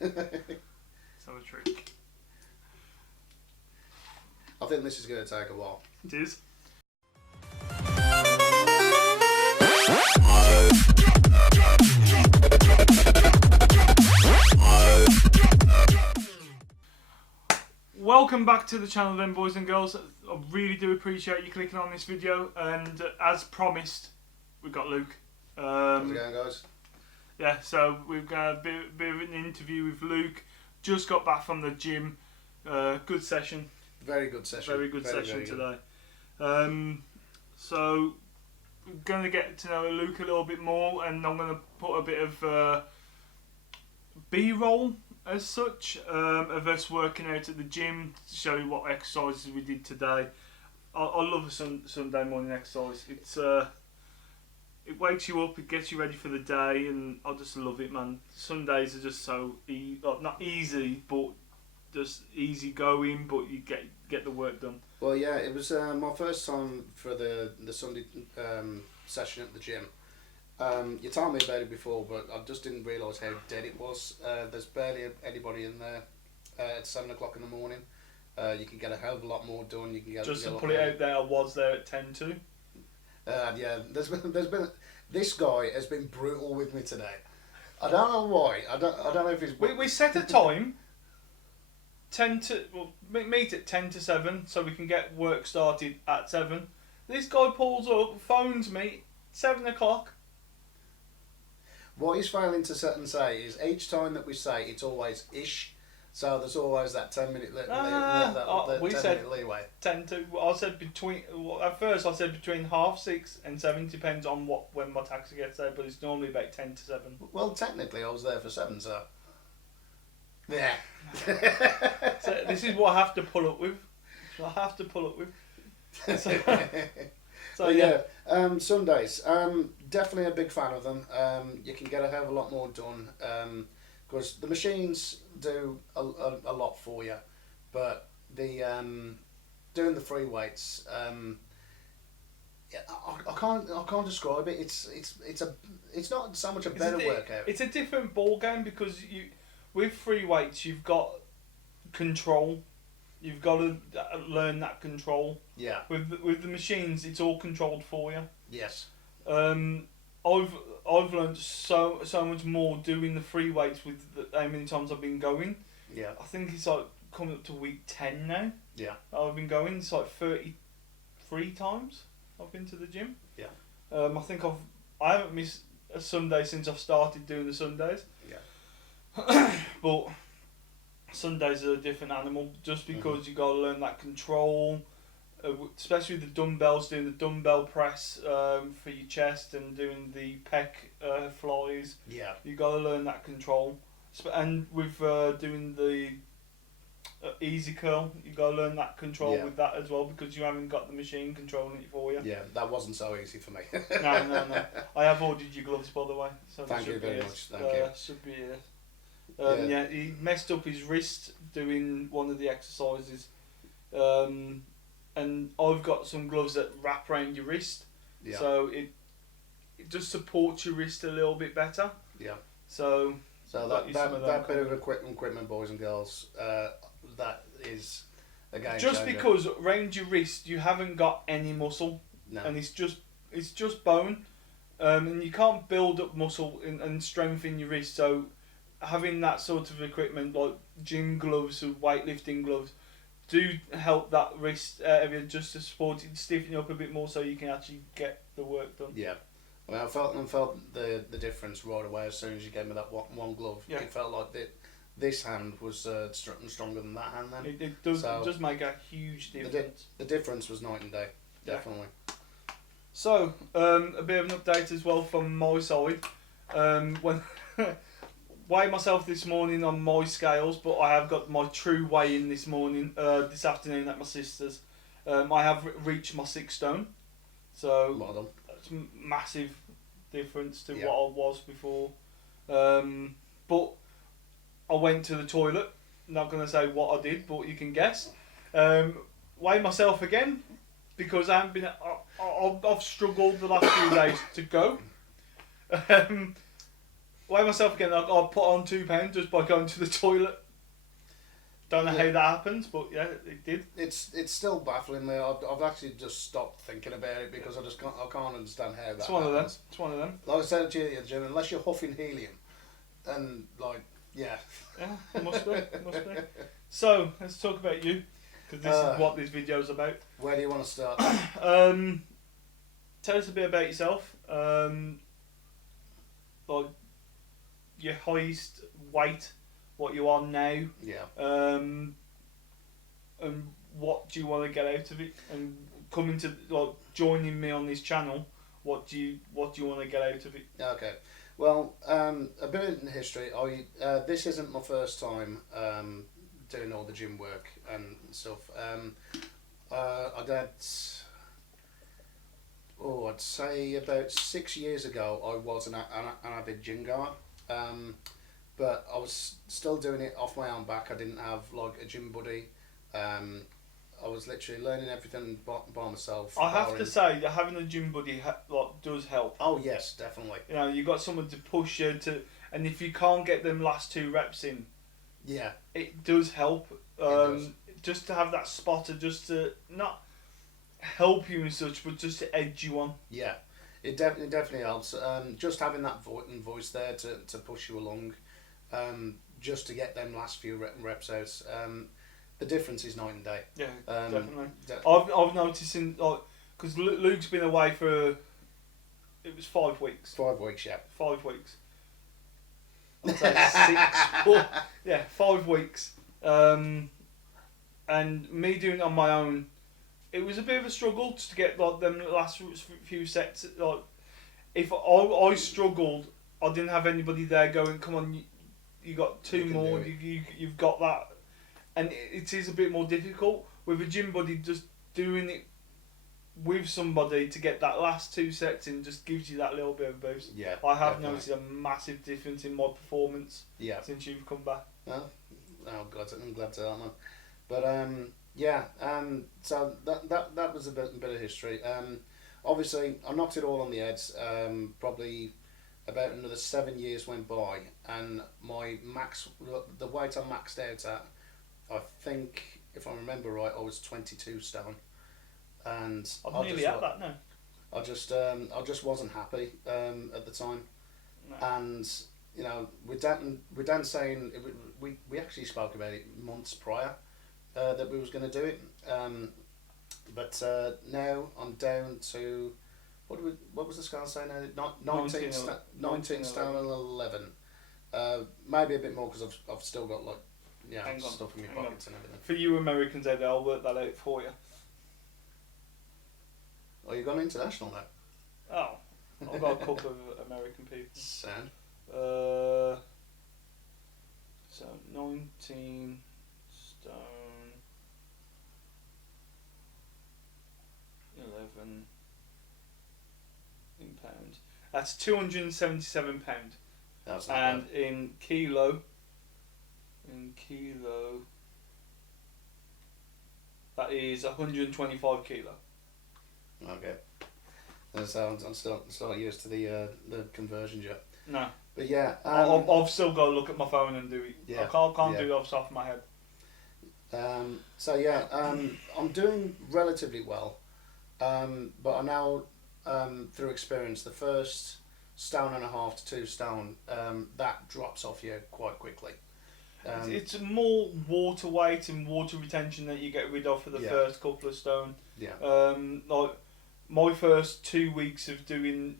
So a trick. I think this is going to take a while. It is. Welcome back to the channel then, boys and girls. I really do appreciate you clicking on this video, and as promised, we've got Luke. How's it going, guys? Yeah, so we've got a bit of an interview with Luke. Just got back from the gym. Good session. Very good session. Very good session very today. So we're going to get to know Luke a little bit more, and I'm going to put a bit of B-roll as such of us working out at the gym to show you what exercises we did today. I love a Sunday morning exercise. It wakes you up, it gets you ready for the day, and I just love it, man. Sundays are just so not easy, but just easy going, but you get the work done. Well, yeah, it was my first time for the Sunday session at the gym. You told me about it before, but I just didn't realise how dead it was. There's barely anybody in there at 7 o'clock in the morning. You can get a hell of a lot more done. You can get Just to put it out there, I was there at 10 to. Yeah, there's been this guy has been brutal with me today. I don't know why. I don't know if he's. We set a time. 10 to meet at 10 to 7, so we can get work started at 7. This guy pulls up, phones me 7 o'clock. What he's failing to set and say is each time that we say it's always ish, so there's always that 10-minute we said leeway. 10 to. I said between. At first, I said between 6:30 and 7. Depends on when my taxi gets there, but it's normally about 10 to 7. Well, technically, I was there for 7, so yeah. So this is what I have to pull up with. So yeah. Sundays. Definitely a big fan of them. You can get a hell of a lot more done because the machines do a lot for you, but the doing the free weights. I can't describe it. It's not so much a better workout. It's a different ball game because with free weights you've got control. You've got to learn that control. Yeah. With the machines, it's all controlled for you. Yes. I've learned so much more doing the free weights with how many times I've been going. Yeah. I think it's like coming up to week 10 now. Yeah. I've been going. It's like 33 times I've been to the gym. Yeah. I think I haven't missed a Sunday since I've started doing the Sundays. Yeah. But Sundays are a different animal just because you got to learn that control, especially with the dumbbells, doing the dumbbell press for your chest and doing the pec flies. Yeah. You got to learn that control, and with doing the easy curl, you got to learn that control with that as well because you haven't got the machine controlling it for you. Yeah, that wasn't so easy for me. No. I have ordered your gloves, by the way. So Thank you very much. Thank you. Should be it. Yeah, he messed up his wrist doing one of the exercises, and I've got some gloves that wrap around your wrist, so it just supports your wrist a little bit better. Yeah. So that bit of equipment, boys and girls, that is a game just changer. because around your wrist you haven't got any muscle, and it's just bone, and you can't build up muscle and strengthen your wrist. So having that sort of equipment like gym gloves or weightlifting gloves do help that wrist area just to support it, stiffen you up a bit more so you can actually get the work done. Yeah. Well, I felt the difference right away as soon as you gave me that one glove. Yeah. It felt like this hand was stronger than that hand then. It does make a huge difference. The difference was night and day, definitely. So, a bit of an update as well from my side. When weighed myself this morning on my scales, but I have got my true weigh-in this morning, this afternoon at my sister's. I have reached my 6 stone, so Well done. that's a massive difference to what I was before. But I went to the toilet. Not going to say what I did, but you can guess. Weighed myself again because I haven't been. I've struggled the last few days to go. weigh myself again. I'll put on £2 just by going to the toilet. Don't know how that happens, but yeah, it did. It's still baffling me. I've actually just stopped thinking about it because I can't understand how that It's one happens. of them. It's one of them. Like I said to you at the gym, unless you're huffing helium, and Yeah, must be. So let's talk about you, because this is what this video's about. Where do you want to start? Tell us a bit about yourself. Like your highest weight, what you are now. Yeah. And what do you want to get out of it? And coming to joining me on this channel, what do you want to get out of it? Okay. Well, a bit in history. This isn't my first time doing all the gym work and stuff. I'd say about 6 years ago, I was an avid gym goer. But I was still doing it off my own back. I didn't have like a gym buddy. I was literally learning everything by myself. I have to say that having a gym buddy does help. Oh yes, definitely. You know, you got someone to push you to, and if you can't get them last 2 reps in, yeah, it does help. Just to have that spotter, just to not help you and such, but just to edge you on. Yeah, it definitely helps. Just having that voice there to push you along, just to get them last few reps out. The difference is night and day. Yeah, definitely. I've noticed in because Luke's been away for it was 5 weeks. 5 weeks, yeah. 5 weeks. I'd say 6, but yeah, 5 weeks. And me doing it on my own, it was a bit of a struggle to get them last few sets. If I struggled, I didn't have anybody there going, "Come on, you got 2 more. You've got that." And it is a bit more difficult with a gym buddy. Just doing it with somebody to get that last 2 sets in just gives you that little bit of a boost. Yeah, I have noticed a massive difference in my performance. Yeah. Since you've come back. Oh, I'm glad to hear that. But so that was a bit of history. Obviously, I knocked it all on the head. Probably about another 7 years went by, and the weight I maxed out at, I think, if I remember right, I was 22 stone, and I'm nearly at that now. I just wasn't happy at the time, No. and you know, with Dan saying we actually spoke about it months prior that we was going to do it, but now I'm down to what was the scale saying now? 19 stone and 11, maybe a bit more because I've still got stuff in my pockets and everything. For you Americans out there, I'll work that out for you. Oh, you've gone international now? Oh, I've got a couple of American people. Sound. So 19 stone, 11 in pounds. That's £277. That's not And bad. in kilo, that is 125 kilo. Okay. So I'm still not used to the conversions yet. No. But yeah, I've still got to look at my phone and do it. Yeah, I can't do it off the top of my head. I'm doing relatively well, but I now, through experience, the first 1.5 to 2 stone, that drops off you quite quickly. It's more water weight and water retention that you get rid of for the first couple of stone. Yeah. Like my first 2 weeks of doing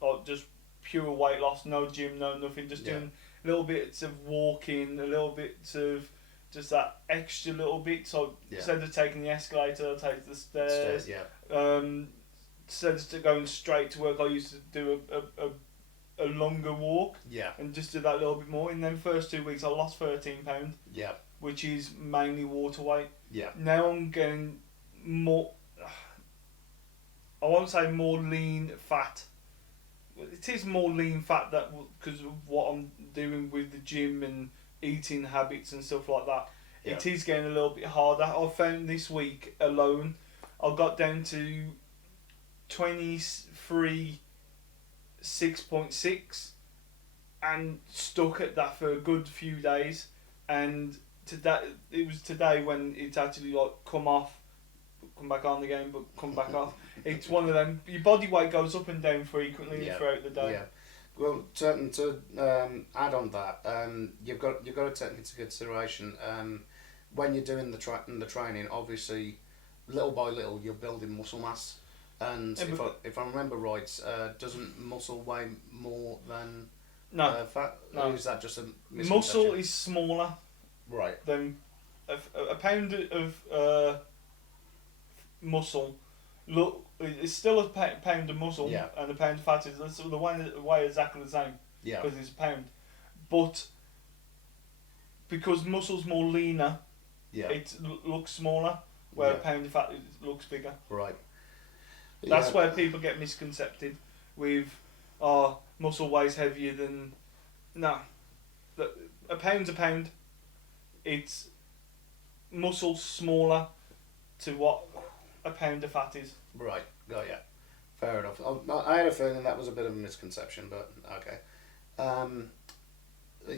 like just pure weight loss, no gym, no nothing, just doing little bits of walking, a little bits of just that extra little bit. So instead of taking the escalator, I take the stairs. Instead of going straight to work, I used to do a longer walk. Yeah. And just do that little bit more. In them first 2 weeks, I lost £13. Yeah. Which is mainly water weight. Yeah. Now I'm getting more. I won't say more lean fat. It is more lean fat that because of what I'm doing with the gym and eating habits and stuff like that. Yeah. It is getting a little bit harder. I found this week alone, I got down to 23 6.6 and stuck at that for a good few days, and it was today when it's actually like come back on again, but come back off. It's one of them. Your body weight goes up and down frequently throughout the day. Yeah. Well, to add on that, you've got to take into consideration when you're doing the training. Obviously, little by little, you're building muscle mass, and if I remember right, doesn't muscle weigh more than fat? No. Or is that just a misconception? Muscle is smaller. Right. Than a pound of muscle. Look, it's still a pound of muscle, and a pound of fat is the weigh exactly the same. Yeah. Because it's a pound, but because muscle's more leaner, it looks smaller. Where a pound of fat looks bigger. Right. That's where people get misconcepted with, muscle weighs heavier than. No, a pound's a pound. It's muscle smaller to what a pound of fat is. Right, got ya. Fair enough. I had a feeling that was a bit of a misconception, but okay.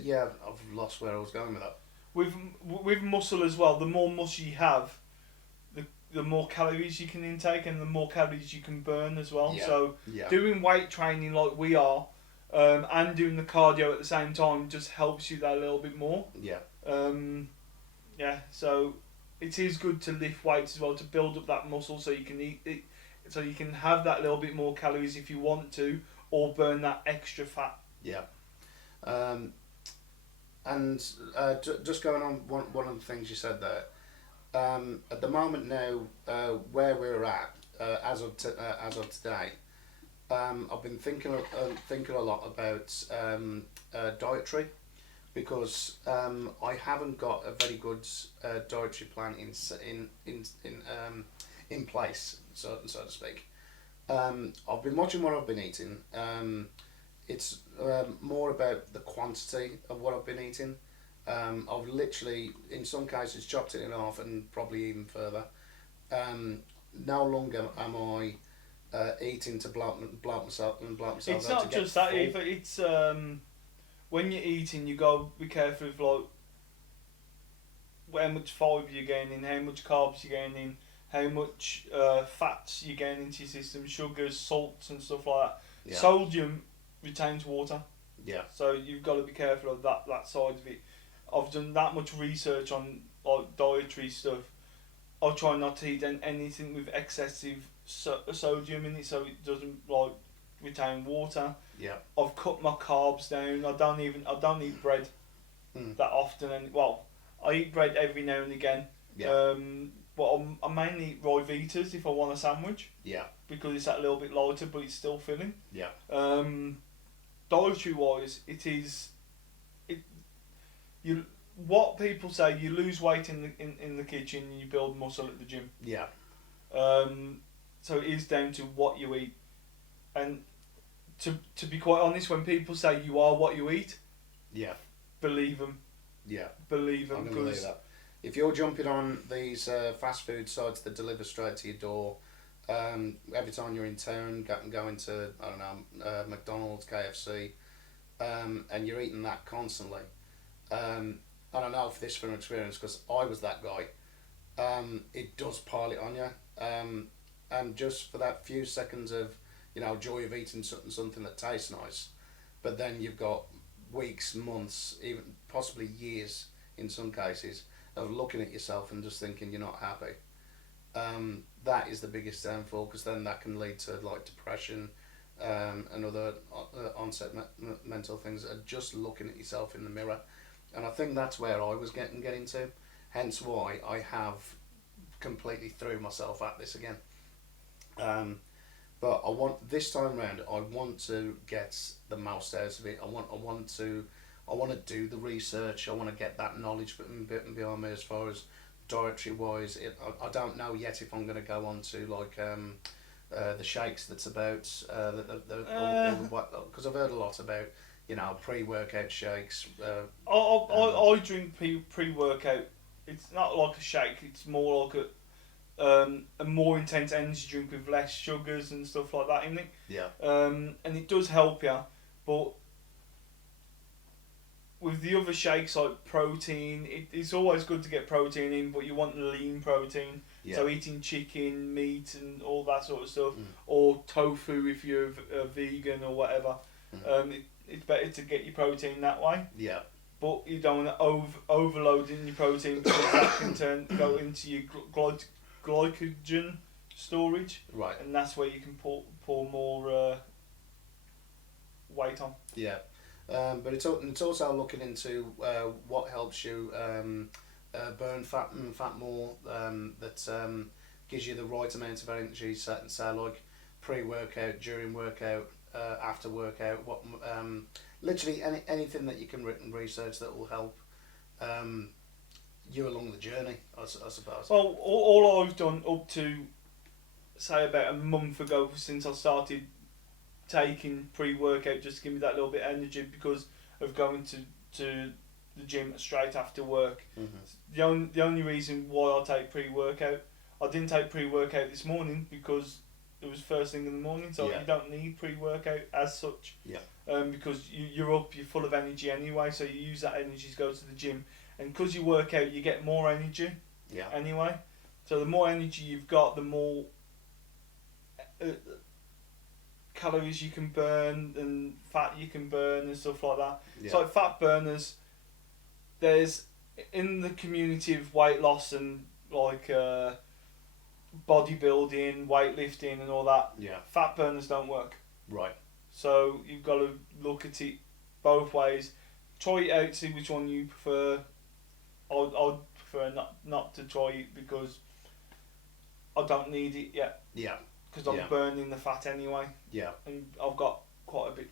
Yeah, I've lost where I was going with that. With muscle as well, the more muscle you have, the more calories you can intake and the more calories you can burn as well. Yeah. So doing weight training like we are, and doing the cardio at the same time just helps you that a little bit more. Yeah. So it is good to lift weights as well to build up that muscle so you can eat it, so you can have that little bit more calories if you want to, or burn that extra fat. Yeah. And just going on one of the things you said there, at the moment now, where we're at as of today, I've been thinking a lot about dietary, because I haven't got a very good dietary plan in place, so to speak. I've been watching what I've been eating. It's more about the quantity of what I've been eating. I've literally, in some cases, chopped it in half, and probably even further. No longer am I eating to bloat myself. It's not just that either. It's when you're eating, you got to be careful of how much fibre you're gaining, how much carbs you're gaining, how much fats you're getting into your system, sugars, salts, and stuff like that. Yeah. Sodium retains water. Yeah. So you've got to be careful of that side of it. I've done that much research on dietary stuff. I try not to eat anything with excessive sodium in it, so it doesn't retain water. Yeah. I've cut my carbs down. I don't eat bread that often, and I eat bread every now and again. Yeah. But I mainly eat Ryvitas if I want a sandwich. Yeah. Because it's that little bit lighter, but it's still filling. Yeah. Dietary wise, what people say, you lose weight in the kitchen and you build muscle at the gym. Yeah. So it is down to what you eat, and to be quite honest, when people say you are what you eat, believe them. Yeah. Believe them. I'm gonna believe that. If you're jumping on these fast food sites that deliver straight to your door, every time you're in town, going to McDonald's, KFC, and you're eating that constantly. I don't know if this from experience, because I was that guy. It does pile it on you, and just for that few seconds of joy of eating something that tastes nice, but then you've got weeks, months, even possibly years in some cases of looking at yourself and just thinking you're not happy. That is the biggest downfall, because then that can lead to depression and other onset mental things, just looking at yourself in the mirror. And I think that's where I was getting to, hence why I have completely threw myself at this again. But I want, this time round, I want to get the most out of it. I want to do the research. I want to get that knowledge behind me as far as dietary wise. I don't know yet if I'm going to go on to the shakes that's about because I've heard a lot about pre-workout shakes. I drink pre-workout. It's not like a shake. It's more like a more intense energy drink with less sugars and stuff like that in it. Yeah. And it does help you, but the other shakes like protein, it's always good to get protein in, but you want lean protein. Yeah. So eating chicken, meat, and all that sort of stuff, Mm. or tofu if you're a vegan or whatever. Mm. It's better to get your protein that way. Yeah. But you don't want to overload in your protein because that can go into your glycogen storage, Right. and that's where you can pour more weight on. Yeah. But it's also looking into what helps you burn fat and fat more, that gives you the right amount of energy, say like pre-workout, during workout, after workout, what literally anything that you can research that will help you along the journey, I suppose. Well, all I've done up to say about a month ago since I started taking pre-workout just to give me that little bit of energy because of going to the gym straight after work. Mm-hmm. The only reason why I take pre-workout, I didn't take pre-workout this morning because it was first thing in the morning, so Yeah. you don't need pre-workout as such. Yeah. Because you're up, you're full of energy anyway, so you use that energy to go to the gym, and because you work out, you get more energy. Yeah. Anyway, so the more energy you've got, the more calories you can burn and fat you can burn and stuff like that. Yeah. So like fat burners, there's in the community of weight loss and like bodybuilding, weightlifting and all that, Yeah. fat burners don't work. Right. So you've got to look at it both ways. Try it out, see which one you prefer. I'd prefer not to try it because I don't need it yet. Yeah. Because I'm Yeah. burning the fat anyway, Yeah. and I've got quite a bit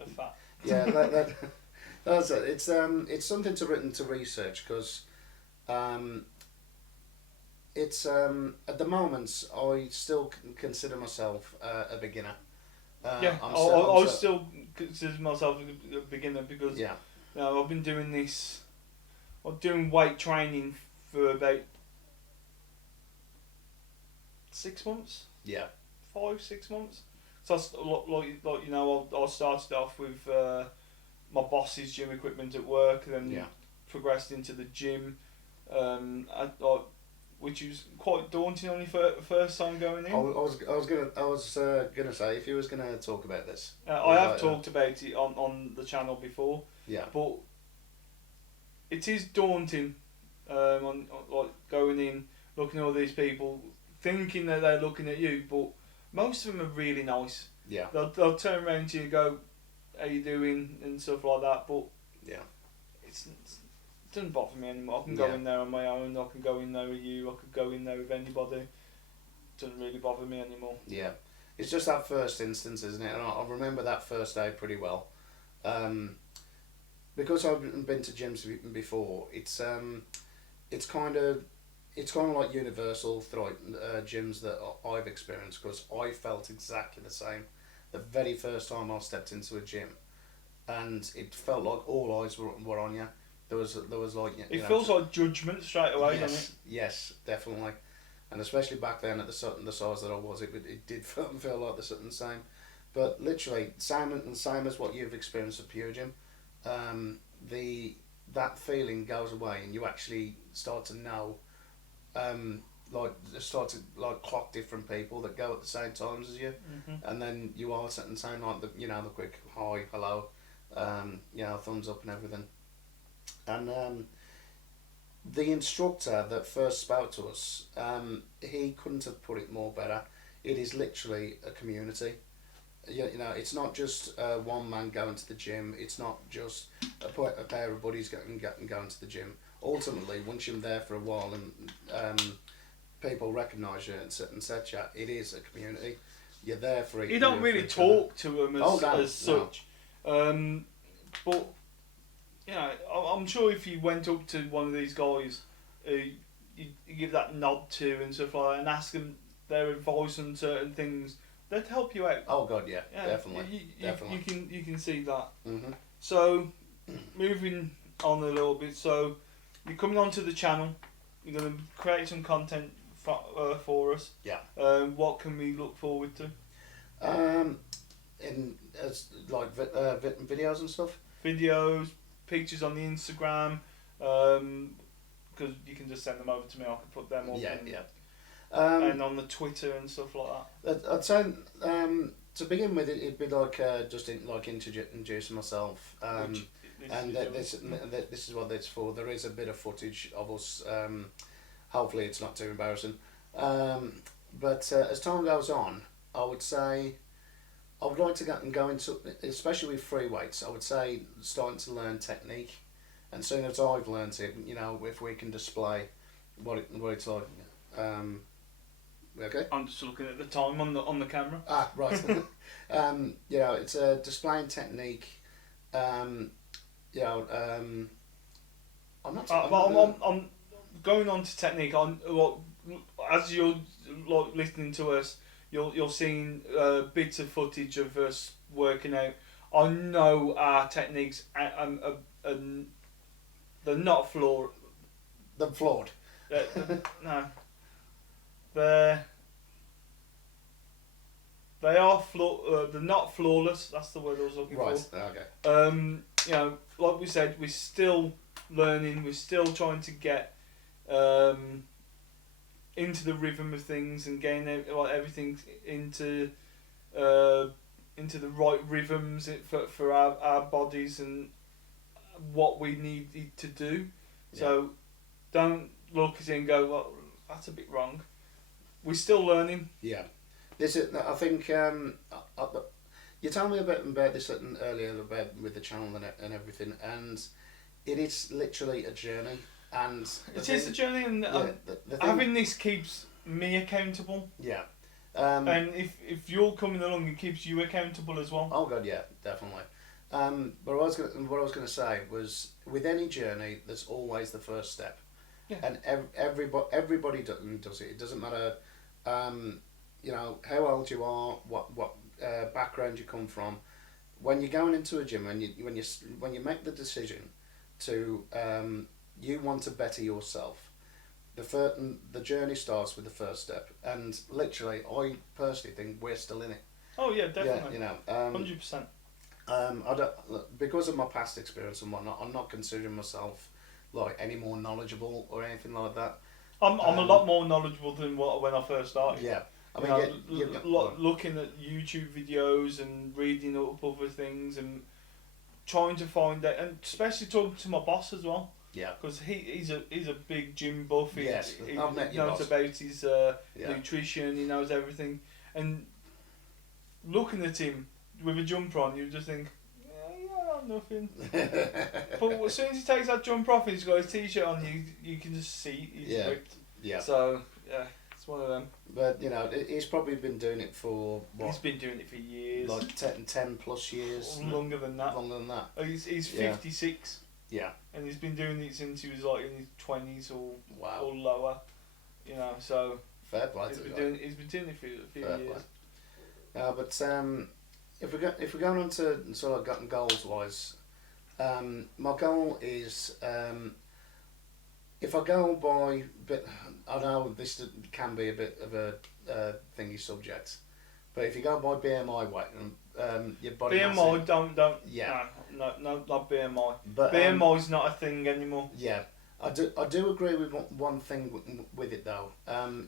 of fat. Yeah. That's it. It's something to research because it's at the moment I still consider myself a beginner. Yeah, I still consider myself a beginner because Yeah. you know, I've been doing this. I'm doing weight training for about 6 months. Yeah. 5-6 months. So like you know, I started off with my boss's gym equipment at work, then Yeah. progressed into the gym, which was quite daunting on your first time going in. I was gonna say if you was gonna talk about this. I have talked about it on the channel before, Yeah. but it is daunting. On like going in, looking at all these people, thinking that they're looking at you, but most of them are really nice. Yeah. They'll turn around to you and go, "How you doing?" and stuff like that. But Yeah. it doesn't bother me anymore. I can go Yeah. in there on my own. I can go in there with you. I could go in there with anybody. It doesn't really bother me anymore. Yeah. It's just that first instance, isn't it? And I remember that first day pretty well. Because I've been to gyms before, it's kind of like universal throughout gyms that I've experienced because I felt exactly the same the very first time I stepped into a gym, and it felt like all eyes were on you. There was like It feels like judgment straight away, doesn't it? Yes, definitely, and especially back then at the size that I was, it did feel like the same. But literally, same as what you've experienced at Pure Gym, that feeling goes away, and you actually start to know, start to clock different people that go at the same times as you, and then you are saying like the quick hi, hello, thumbs up and everything, and the instructor that first spoke to us, he couldn't have put it more better. It is literally a community. You know, it's not just one man going to the gym. It's not just a pair of buddies going to the gym. Ultimately, once you're there for a while and people recognise you and such, it is a community. You're there for it. You don't really talk to them as such. No. But you know, I'm sure if you went up to one of these guys, you give that nod to and stuff like that, and ask them their advice on certain things, they'd help you out. Oh God, yeah, definitely. You can see that. Mm-hmm. So, moving on a little bit. So, you're coming onto the channel. You're going to create some content for us. Yeah. What can we look forward to? In as like videos and stuff. Videos, pictures on the Instagram, because you can just send them over to me. I can put them up. And on the Twitter and stuff like that. I'd say to begin with, it'd be like introducing myself. This is what it's for. There is a bit of footage of us. Hopefully, it's not too embarrassing. But as time goes on, I would say I would like to go into, especially with free weights. I would say starting to learn technique, and soon as I've learnt it, if we can display what it's like. Okay. I'm just looking at the time on the camera. Ah, right. It's a displaying technique. I'm not. I'm going on to technique. As you're listening to us, you're seeing bits of footage of us working out. I know our techniques, they're not flawed. They're flawed. No. They are they're not flawless. That's the word I was looking for. Right. Okay. Like we said, we're still learning. We're still trying to get into the rhythm of things and getting everything into the right rhythms for our bodies and what we need to do. Yeah. So don't look at it and go, well, that's a bit wrong. We're still learning. Yeah. I think you told me about this earlier about with the channel and everything, and it is literally a journey. And it is a journey, and having this keeps me accountable. Yeah. And if you're coming along, it keeps you accountable as well. Oh God, yeah, definitely. But what I was going to say was, with any journey, there's always the first step. Yeah. And everybody does it. It doesn't matter, how old you are, what background you come from. When you're going into a gym, when you make the decision to you want to better yourself, the journey starts with the first step. And literally, I personally think we're still in it. Oh yeah, definitely. Yeah, 100%. I don't, because of my past experience and whatnot, I'm not considering myself like any more knowledgeable or anything like that. I'm a lot more knowledgeable than when I first started. Yeah, I mean, looking at YouTube videos and reading up other things and trying to find out, and especially talking to my boss as well. Yeah, because he's a big gym buff. He knows about his nutrition. He knows everything, and looking at him with a jumper on, you just think, nothing. But as soon as he takes that jumper off, he's got his t-shirt on. You can just see he's ripped. Yeah. So yeah, it's one of them. But he's probably been doing it for what? He's been doing it for years. Like 10 plus years. Longer than that. He's 56. Yeah. And he's been doing it since he was like in his 20s or lower. So. Fair play to the guy. He's been doing it for a few years. But if we're going on to sort of goals wise, my goal is if I go by, but I know this can be a bit of a thingy subject, but if you go by BMI weight and your body BMI mass, don't yeah, no not BMI. But BMI's not a thing anymore. Yeah. I do agree with one thing with it though.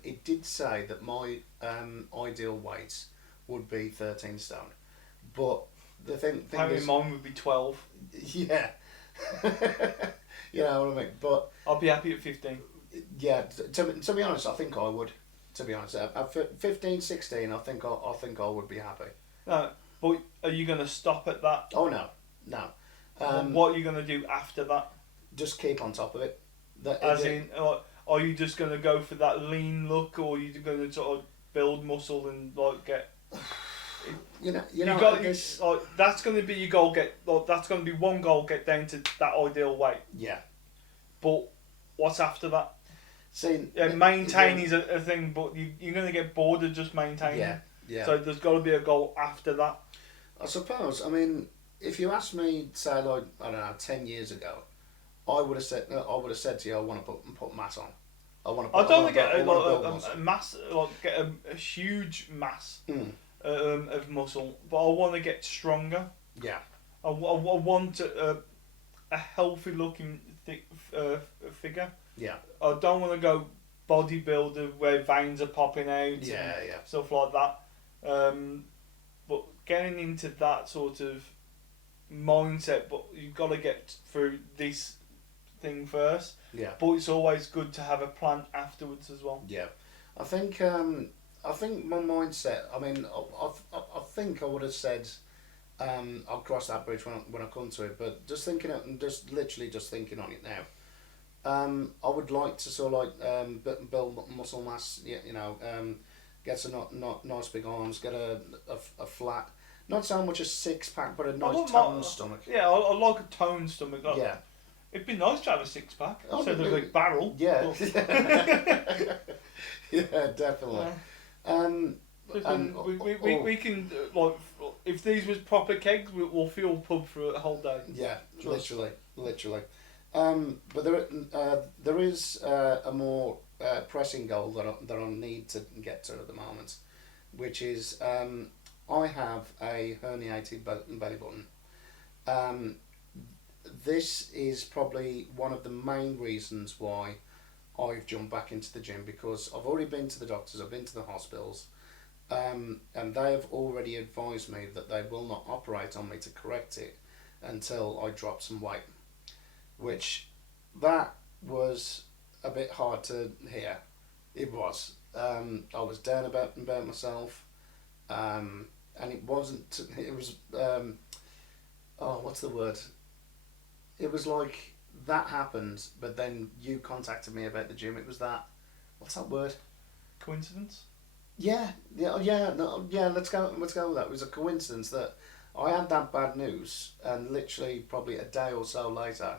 It did say that my ideal weight would be 13 stone, but the thing is, mine would be 12. Yeah. You know what I mean? But I'll be happy at 15. Yeah, to be honest, I think I would. To be honest, at 15, 16, I think I would be happy. No, but are you going to stop at that? Oh no. What are you going to do after that? Just keep on top of it. Are you just going to go for that lean look, or are you going to sort of build muscle and get? That's going to be your goal. That's going to be one goal. Get down to that ideal weight. Yeah. But what's after that? See, maintaining is a thing, but you're going to get bored of just maintaining. Yeah. So there's got to be a goal after that. I suppose. I mean, if you asked me, say, like, I don't know, 10 years ago, I would have said to you, I want to put mass on. I don't want to get a mass, get a huge mass of muscle, but I want to get stronger. Yeah. I want a healthy looking figure. Yeah. I don't want to go bodybuilder where veins are popping out. Yeah, and yeah. stuff like that. But getting into that sort of mindset, but you've got to get through this thing first. Yeah. But it's always good to have a plan afterwards as well. Yeah. I think my mindset. I mean, I think I would have said, I'll cross that bridge when I come to it. But just thinking it, and just literally just thinking on it now. I would like to sort of like build muscle mass. You know, get some not nice big arms. Get a flat, not so much a six pack, but a nice toned stomach. Yeah, I like a toned stomach. Like, Yeah. It'd be nice to have a six pack. Oh, So there's like barrel. Yeah. Yeah, definitely. And we can like if these was proper kegs, we'll fill pub for a whole day. Yeah, literally. But there is a more pressing goal that I need to get to at the moment, which is I have a herniated belly button. This is probably one of the main reasons why I've jumped back into the gym, because I've already been to the doctors, I've been to the hospitals, and they have already advised me that they will not operate on me to correct it until I drop some weight, which that was a bit hard to hear. It was. I was down about myself, and it wasn't. It was. What's the word? It was like that happened, but then you contacted me about the gym. It was that. What's that word? Coincidence? Yeah. Let's go with that. It was a coincidence that I had that bad news, and literally probably a day or so later,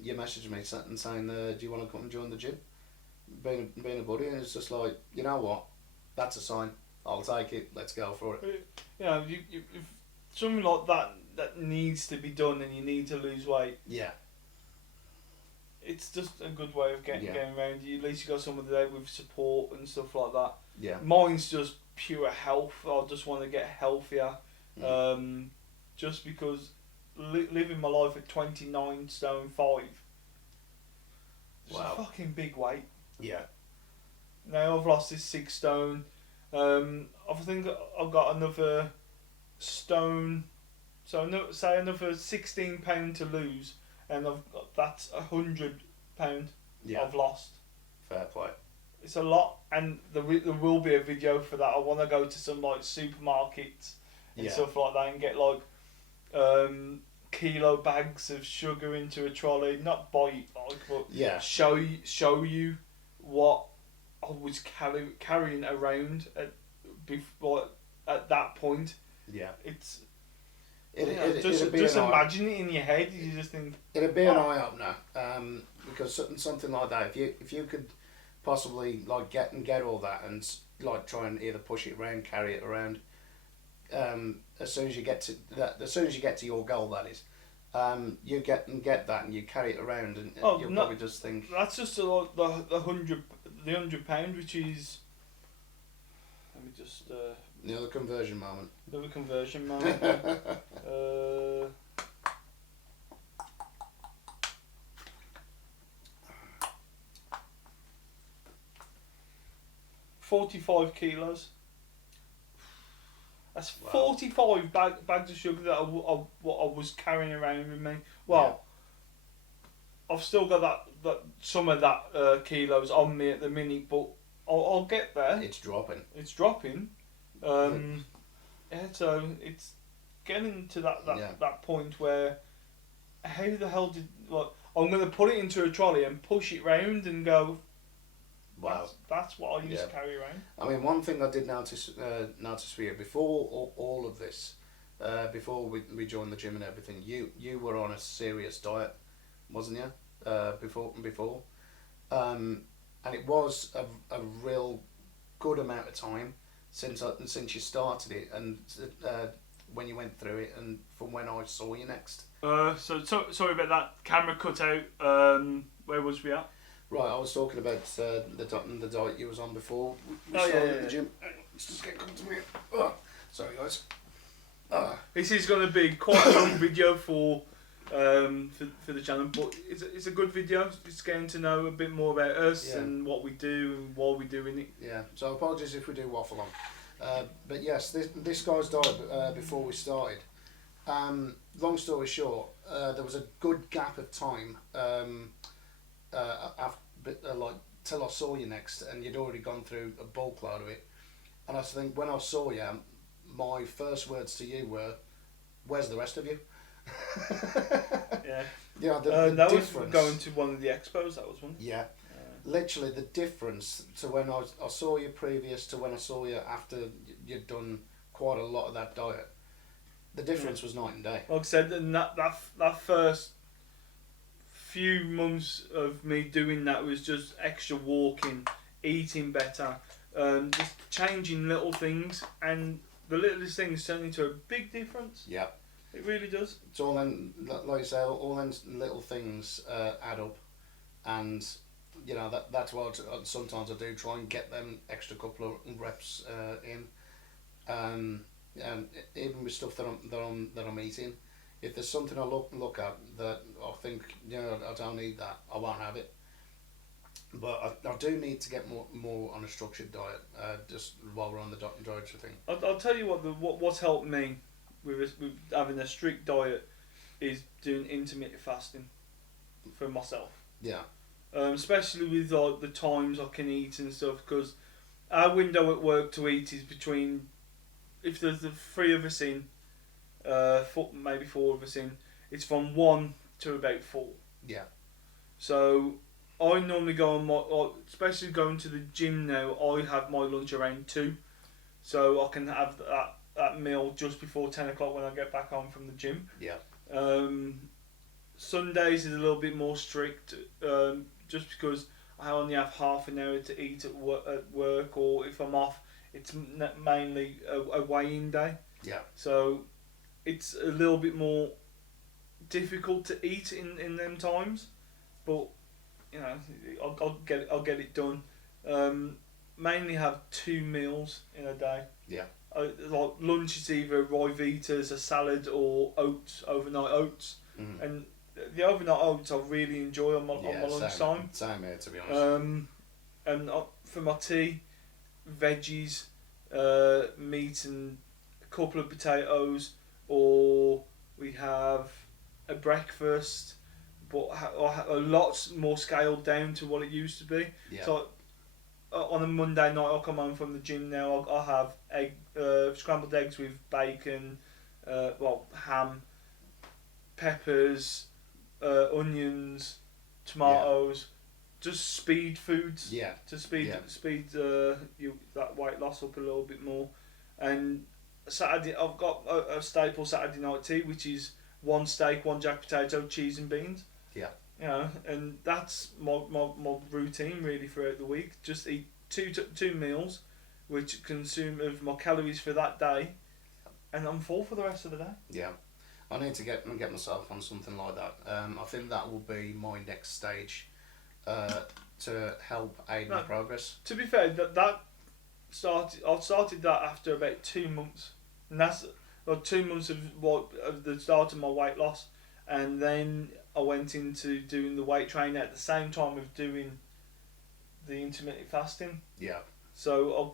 you messaged me saying, "Do you want to come and join the gym?" Being a buddy, and it's just like, you know what, that's a sign. I'll take it. Let's go for it. Yeah, if something like that needs to be done, and you need to lose weight. Yeah. It's just a good way of getting around you. At least you got someone there with support and stuff like that. Yeah. Mine's just pure health. I just want to get healthier. Just because living my life at 29 stone 5. It's a fucking big weight. Yeah. Now I've lost this 6 stone. I think I've got another stone. So say another £16 to lose, and that's £100 I've lost. Fair play. It's a lot, and there will be a video for that. I want to go to some like supermarkets and stuff like that and get like kilo bags of sugar into a trolley. Not buy it, but show you what I was carrying around at that point. Yeah. It's. Just imagine it in your head. You just think it'd be an eye opener, because something like that. If you could possibly like get all that and like try and either push it around, carry it around, as soon as you get to your goal, that is, you get that and you carry it around, and you'll probably just think that's just like the £100, which is. Let me just. The other conversion moment. The conversion moment. 45 kilos. That's 45 bags of sugar that I was carrying around with me. Well, I've still got that some of that kilos on me at the minute, but I'll get there. It's dropping. So it's getting to that point where how the hell did I'm going to put it into a trolley and push it round and go. Wow, that's what I used to carry around. I mean, one thing I did notice for you before all of this, before we joined the gym and everything, you were on a serious diet, wasn't you? Before, and it was a real good amount of time since you started it, and when you went through it, and from when I saw you next. So sorry about that. Camera cut out. Where was we at? Right, I was talking about the diet you was on before we started at the gym. Let's just get comfortable. Sorry, guys. This is going to be quite a long video for for the channel. But it's a good video. It's getting to know a bit more about us and what we do and why we're doing it. Yeah. So apologies if we do waffle on. But yes, this guy's died before we started. Long story short, there was a good gap of time like till I saw you next, and you'd already gone through a bulk load of it. And I think when I saw you, my first words to you were, "Where's the rest of you?" Yeah. Yeah. The that difference, was going to one of the expos. That was one. Yeah. Literally the difference to when I saw you previous to when I saw you after you'd done quite a lot of that diet. The difference was night and day. Like I said, and that first few months of me doing that was just extra walking, eating better, just changing little things, and the littlest things turn into a big difference. Yeah. It really does. It's all then, like you say, all them little things add up, and you know that's why sometimes I do try and get them extra couple of reps in, and even with stuff that I'm eating, if there's something I look at that I think I don't need that, I won't have it. But I do need to get more on a structured diet. Just while we're on the dietary thing. I'll tell you what's helped me with having a strict diet is doing intermittent fasting for myself. Yeah. Especially with like the times I can eat and stuff, because our window at work to eat is between, if there's the 3 of us in, maybe 4 of us in, it's from 1 to about 4. Yeah. So I normally go on especially going to the gym now, I have my lunch around 2, so I can have that meal just before 10 o'clock when I get back home from the gym. Yeah. Sundays is a little bit more strict, just because I only have half an hour to eat at work, or if I'm off, it's mainly a weigh-in day. Yeah. So it's a little bit more difficult to eat in them times, but I'll get it done. Mainly have 2 meals in a day. Yeah. Like lunch is either Ryvitas, a salad, or oats, overnight oats. Mm-hmm. And the overnight oats I really enjoy on my lunchtime. Same here, to be honest. And for my tea, veggies, meat and a couple of potatoes, or we have a breakfast, but a lot more scaled down to what it used to be. Yeah. So on a Monday night, I'll come home from the gym now, I'll have scrambled eggs with bacon, ham, peppers, onions, tomatoes, just speed foods. Yeah. To speed that weight loss up a little bit more. And Saturday, I've got a staple Saturday night tea, which is 1 steak, 1 jack potato, cheese and beans. Yeah. And that's my routine really throughout the week. Just eat two meals, which consume of my calories for that day, and I'm full for the rest of the day. Yeah. I need to get myself on something like that. I think that will be my next stage to help aid my progress. To be fair, I started that after about 2 months, and that's 2 months of the start of my weight loss, and then I went into doing the weight training at the same time of doing the intermittent fasting. Yeah. So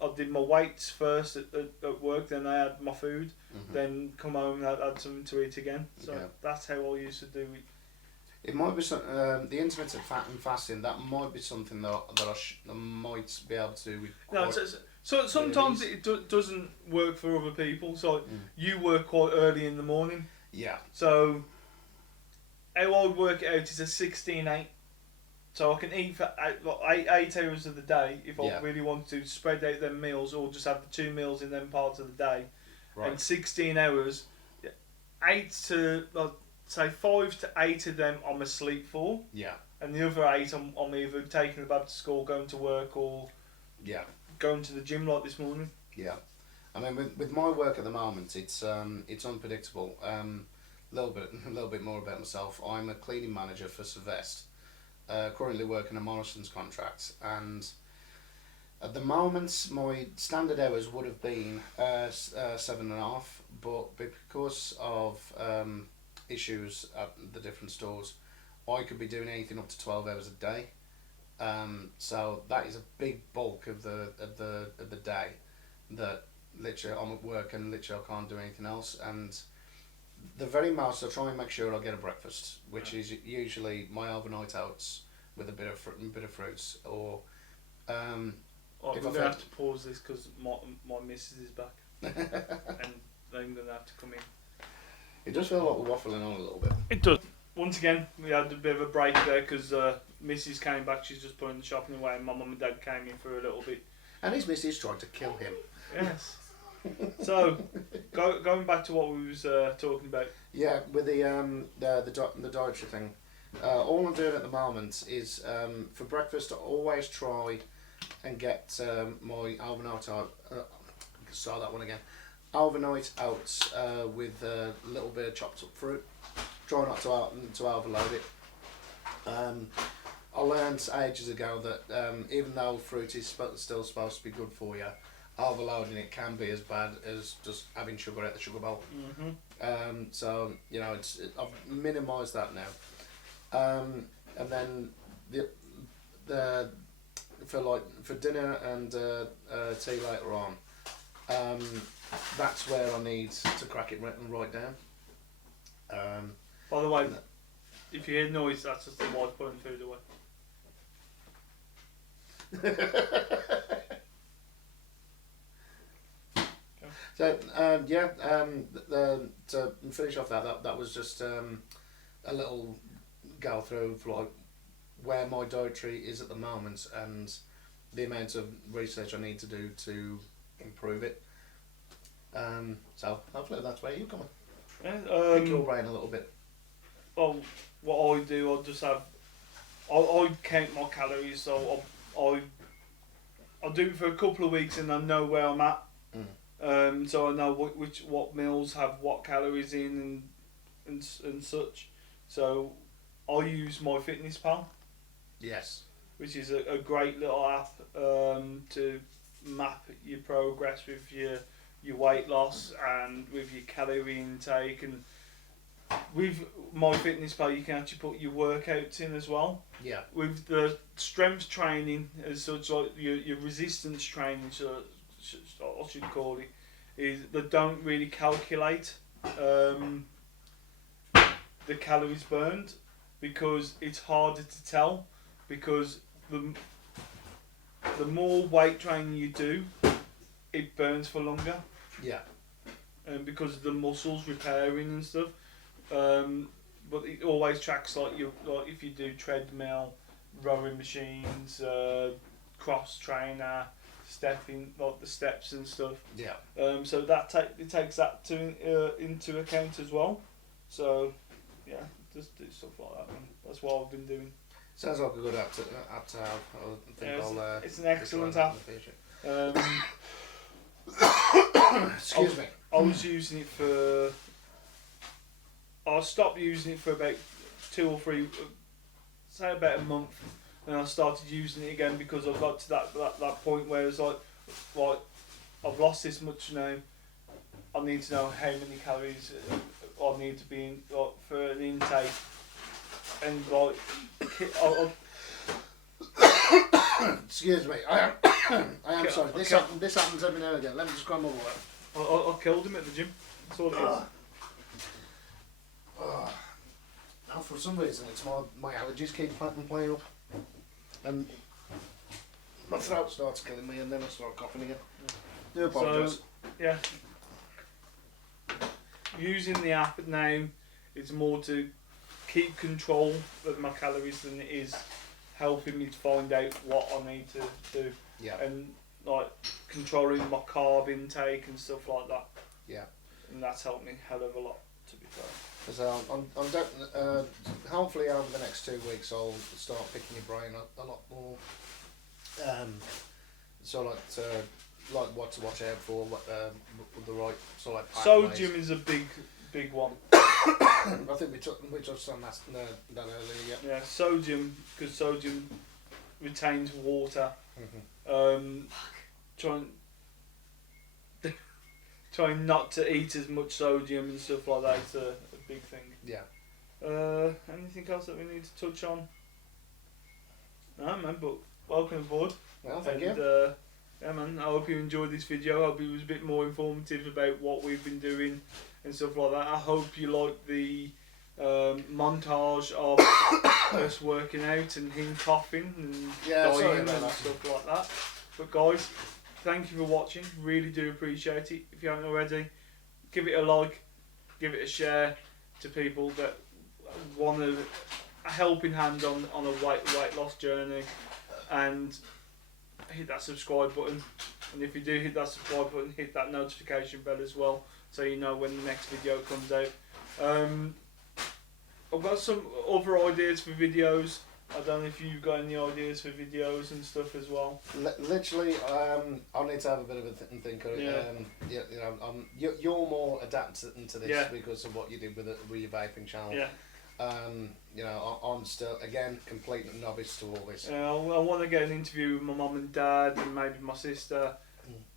I did my weights first at work, then I had my food, then come home and had something to eat again. So that's how I used to do it. It might be the intermittent fasting. That might be something that I might be able to. So sometimes it doesn't work for other people. So you work quite early in the morning. Yeah. So how I work it out is a 16-8. So I can eat for 8 hours of the day if I really want to spread out them meals, or just have the 2 meals in them parts of the day. Right. And 16 hours, 5 to 8 of them I'm asleep for. Yeah. And the other 8 I'm either taking the baby to school, going to work, or going to the gym like this morning. Yeah. I mean, with my work at the moment, it's unpredictable. A little bit more about myself. I'm a cleaning manager for Sylvester. Currently working a Morrison's contract, and at the moment my standard hours would have been 7.5, but because of issues at the different stores, I could be doing anything up to 12 hours a day. So that is a big bulk of the day that literally I'm at work and literally I can't do anything else. And the very most I try and make sure I get a breakfast, which is usually my overnight oats with a bit of fruits, or I'm going to have to pause this because my missus is back and I'm going to have to come in. It does feel like we're waffling on a little bit. It does. Once again, we had a bit of a break there because Mrs. came back. She's just putting the shopping away, and my mum and dad came in for a little bit. And his missus tried to kill him. Yes. So, going back to what we was talking about. Yeah, with the dietary thing. All I'm doing at the moment is for breakfast I always try and get my overnight oats. Start that one again. Overnight oats with a little bit of chopped up fruit. Try not to overload it. I learned ages ago that even though fruit is still supposed to be good for you, overloading it can be as bad as just having sugar at the sugar bowl. Mm-hmm. So I've minimised that now. And then for dinner and tea later on, that's where I need to crack it and write down. By the way, if you hear noise, that's just the wife putting food away. So to finish off that was just a little go through for like where my dietary is at the moment and the amount of research I need to do to improve it. So hopefully that's where you're coming. Yeah, Pick your brain a little bit. Well, what I do, I just have, I count my calories, so I'll do it for a couple of weeks and I know where I'm at. So I know what meals have what calories in and such. So I use MyFitnessPal. Yes. Which is a great little app to map your progress with your weight loss and with your calorie intake, and with MyFitnessPal you can actually put your workouts in as well. Yeah. With the strength training as such, like your resistance training, I should call it, is they don't really calculate the calories burned because it's harder to tell, because the more weight training you do, it burns for longer. Yeah. And because of the muscles repairing and stuff. But it always tracks like if you do treadmill, rowing machines, cross trainer, stepping, like the steps and stuff. Yeah. So it takes that into account as well. So yeah, just do stuff like that. And that's what I've been doing. Sounds like a good app to have. I think it's an excellent app. Excuse me. I was using it for. I stopped using it for about 2 or 3, say about a month, and I started using it again because I got to that point where it's like, right, I've lost this much now. I need to know how many calories I need to be in for an intake, and like, excuse me, I am sorry. This happens every now and again. Let me just grab my water. I killed him at the gym. That's all it is. Now for some reason it's my allergies keep playing up, and my throat starts killing me, and then I start coughing again. Do apologise. So, yeah. Using the app now is more to keep control of my calories than it is helping me to find out what I need to do. Yeah. And like controlling my carb intake and stuff like that. Yeah. And that's helped me a hell of a lot, to be fair. So hopefully over the next 2 weeks I'll start picking your brain a lot more. So like what to watch out for, what the right sort of sodium is a big one. I think we touched on that earlier. Yeah. Yeah, sodium, because sodium retains water. Mm-hmm. Trying not to eat as much sodium and stuff like that is a big thing. Yeah. Anything else that we need to touch on? No, man, but welcome aboard. Well, thank you. Yeah, man, I hope you enjoyed this video. I hope it was a bit more informative about what we've been doing and stuff like that. I hope you liked the montage of us working out and him coughing and dying and stuff like that. But guys, thank you for watching. Really do appreciate it. If you haven't already, give it a like, give it a share to people that want a helping hand on a weight loss journey, and hit that subscribe button. And if you do hit that subscribe button, hit that notification bell as well, so you know when the next video comes out. I've got some other ideas for videos. I don't know if you've got any ideas for videos and stuff as well. Literally, I'll need to have a bit of a think on it. Yeah. You know, you're more adapted to this because of what you did with your vaping channel. Yeah. You know, I'm still, again, complete novice to all this. I want to get an interview with my mum and dad and maybe my sister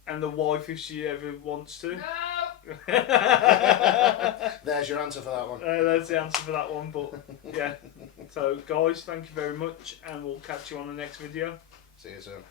and the wife if she ever wants to. No! There's your answer for that one. That's the answer for that one, but yeah. So guys, thank you very much, and we'll catch you on the next video. See you soon.